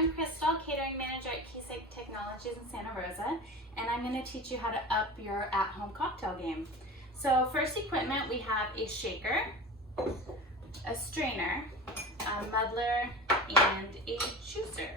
I'm Crystal, Catering Manager at Keysake Technologies in Santa Rosa, and I'm going to teach you how to up your at-home cocktail game. So first equipment, we have a shaker, a strainer, a muddler, and a juicer.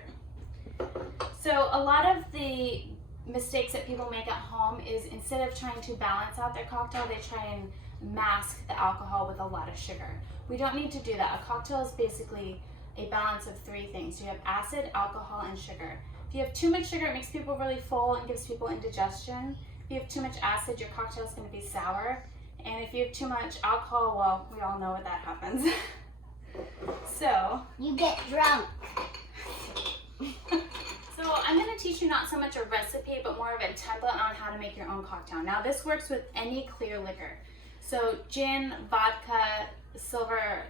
So a lot of the mistakes that people make at home is instead of trying to balance out their cocktail, they try and mask the alcohol with a lot of sugar. We don't need to do that. A cocktail is basically a balance of three things. You have acid, alcohol, and sugar. If you have too much sugar, it makes people really full and gives people indigestion. If you have too much acid, your cocktail is going to be sour. And if you have too much alcohol, well, we all know what that happens. So you get drunk. So I'm going to teach you not so much a recipe, but more of a template on how to make your own cocktail. Now this works with any clear liquor. So gin, vodka, silver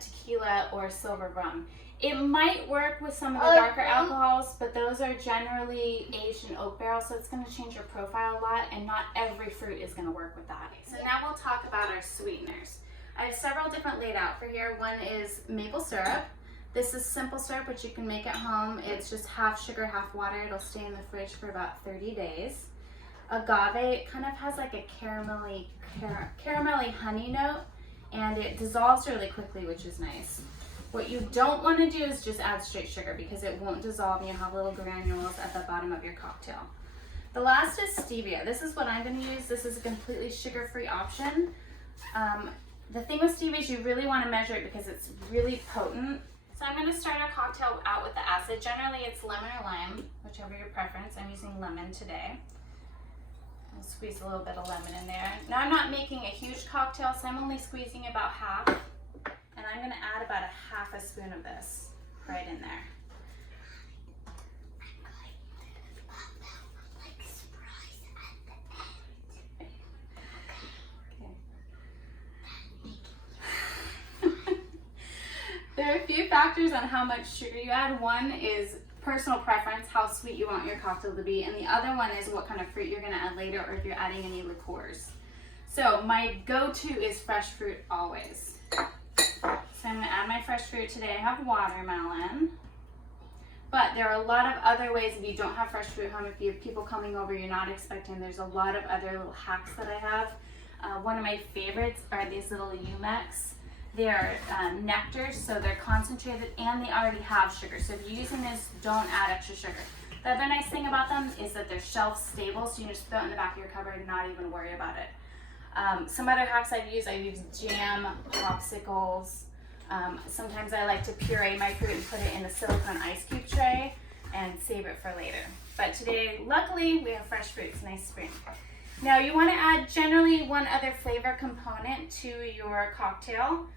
tequila, or silver rum. It might work with some of the darker alcohols, but those are generally aged in oak barrels, so it's going to change your profile a lot, and not every fruit is going to work with that. So now we'll talk about our sweeteners. I have several different laid out for here. One is maple syrup. This is simple syrup, which you can make at home. It's just half sugar, half water. It'll stay in the fridge for about 30 days. Agave, it kind of has like a caramelly honey note, and it dissolves really quickly, which is nice. What you don't want to do is just add straight sugar because it won't dissolve and you'll have little granules at the bottom of your cocktail. The last is stevia. This is what I'm going to use. This is a completely sugar-free option. The thing with stevia is you really want to measure it because it's really potent. So I'm going to start our cocktail out with the acid. Generally it's lemon or lime, whichever your preference. I'm using lemon today. I'll squeeze a little bit of lemon in there. Now I'm not making a huge cocktail, so I'm only squeezing about half. And I'm going to add about a half a spoon of this right in there. There are a few factors on how much sugar you add. One is personal preference, how sweet you want your cocktail to be, and the other one is what kind of fruit you're going to add later or if you're adding any liqueurs. So my go-to is fresh fruit always. So I'm going to add my fresh fruit today. I have watermelon, but there are a lot of other ways if you don't have fresh fruit at home. If you have people coming over you're not expecting, there's a lot of other little hacks that I have. One of my favorites are these little Umex. They're nectars, so they're concentrated and they already have sugar. So if you're using this, don't add extra sugar. The other nice thing about them is that they're shelf stable, so you can just throw it in the back of your cupboard and not even worry about it. Some other hacks I've used jam, popsicles. Sometimes I like to puree my fruit and put it in a silicone ice cube tray and save it for later. But today, luckily, we have fresh fruit. It's nice spring. Now you want to add generally one other flavor component to your cocktail.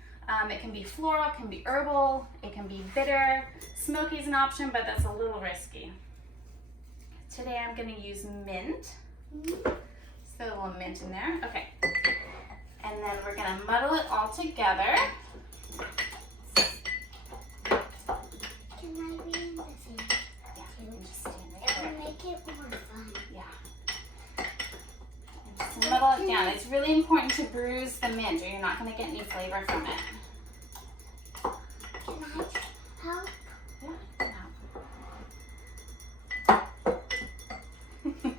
It can be floral, it can be herbal, it can be bitter. Smoky is an option, but that's a little risky. Today I'm going to use mint. Just put a little mint in there. Okay. And then we're going to muddle it all together. Can I be in the same? Yeah, you can just stand right It'll there. make it more fun. Yeah. And just muddle it down. It's really important to bruise the mint or you're not going to get any flavor from it. Can I help? Yeah. Okay.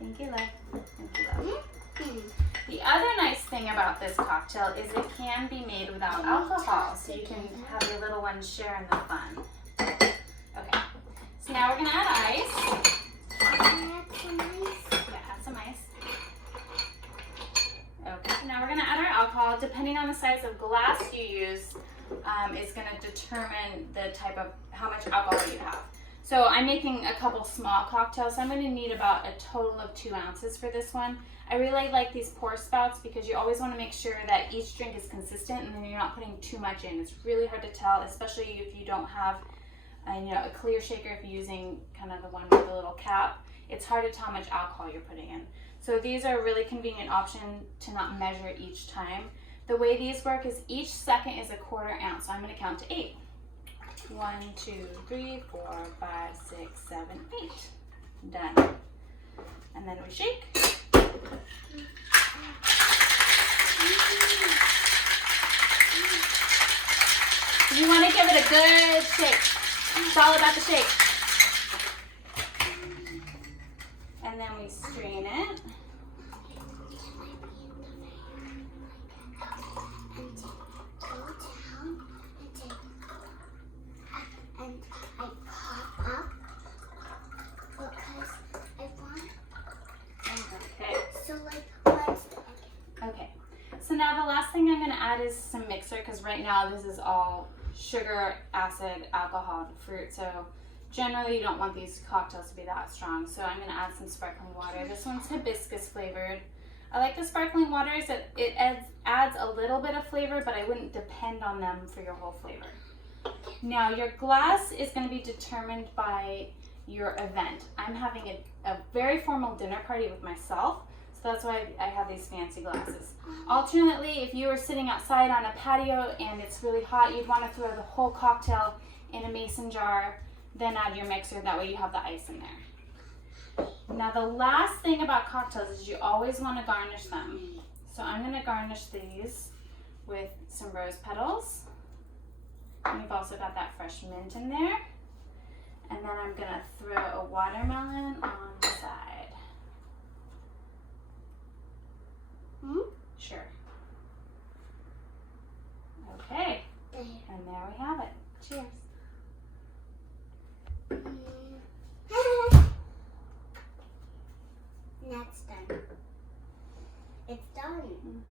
Thank you, love. Thank you, love. The other nice thing about this cocktail is it can be made without alcohol, so you can have your little ones share in the fun. Okay. So now we're going to add ice. Can I add some ice? Yeah, add some ice. Okay, so now we're going to add our alcohol. Depending on the size of glass you use, is going to determine the type of how much alcohol you have. So I'm making a couple small cocktails, so I'm going to need about a total of 2 ounces for this one. I really like these pour spouts because you always want to make sure that each drink is consistent and then you're not putting too much in. It's really hard to tell, especially if you don't have a clear shaker. If you're using kind of the one with the little cap, it's hard to tell how much alcohol you're putting in. So these are a really convenient option to not measure each time. The way these work is each second is a 1/4 ounce. So I'm going to count to 8. 1, 2, 3, 4, 5, 6, 7, 8. Done. And then we shake. You want to give it a good shake. It's all about the shape. And then we strain it. And I pop up because I want. Okay. So like once. Okay. So now the last thing I'm going to add is some mixer because right now this is all sugar, acid, alcohol, and fruit. So generally you don't want these cocktails to be that strong. So I'm going to add some sparkling water. This one's hibiscus flavored. I like the sparkling waters. It adds a little bit of flavor, but I wouldn't depend on them for your whole flavor. Now your glass is going to be determined by your event. I'm having a very formal dinner party with myself, so that's why I have these fancy glasses. Alternately, if you were sitting outside on a patio and it's really hot, you'd want to throw the whole cocktail in a mason jar, then add your mixer, that way you have the ice in there. Now the last thing about cocktails is you always want to garnish them. So I'm going to garnish these with some rose petals. And we've also got that fresh mint in there. And then I'm going to throw a watermelon on the side. Sure. Okay. And there we have it. Cheers.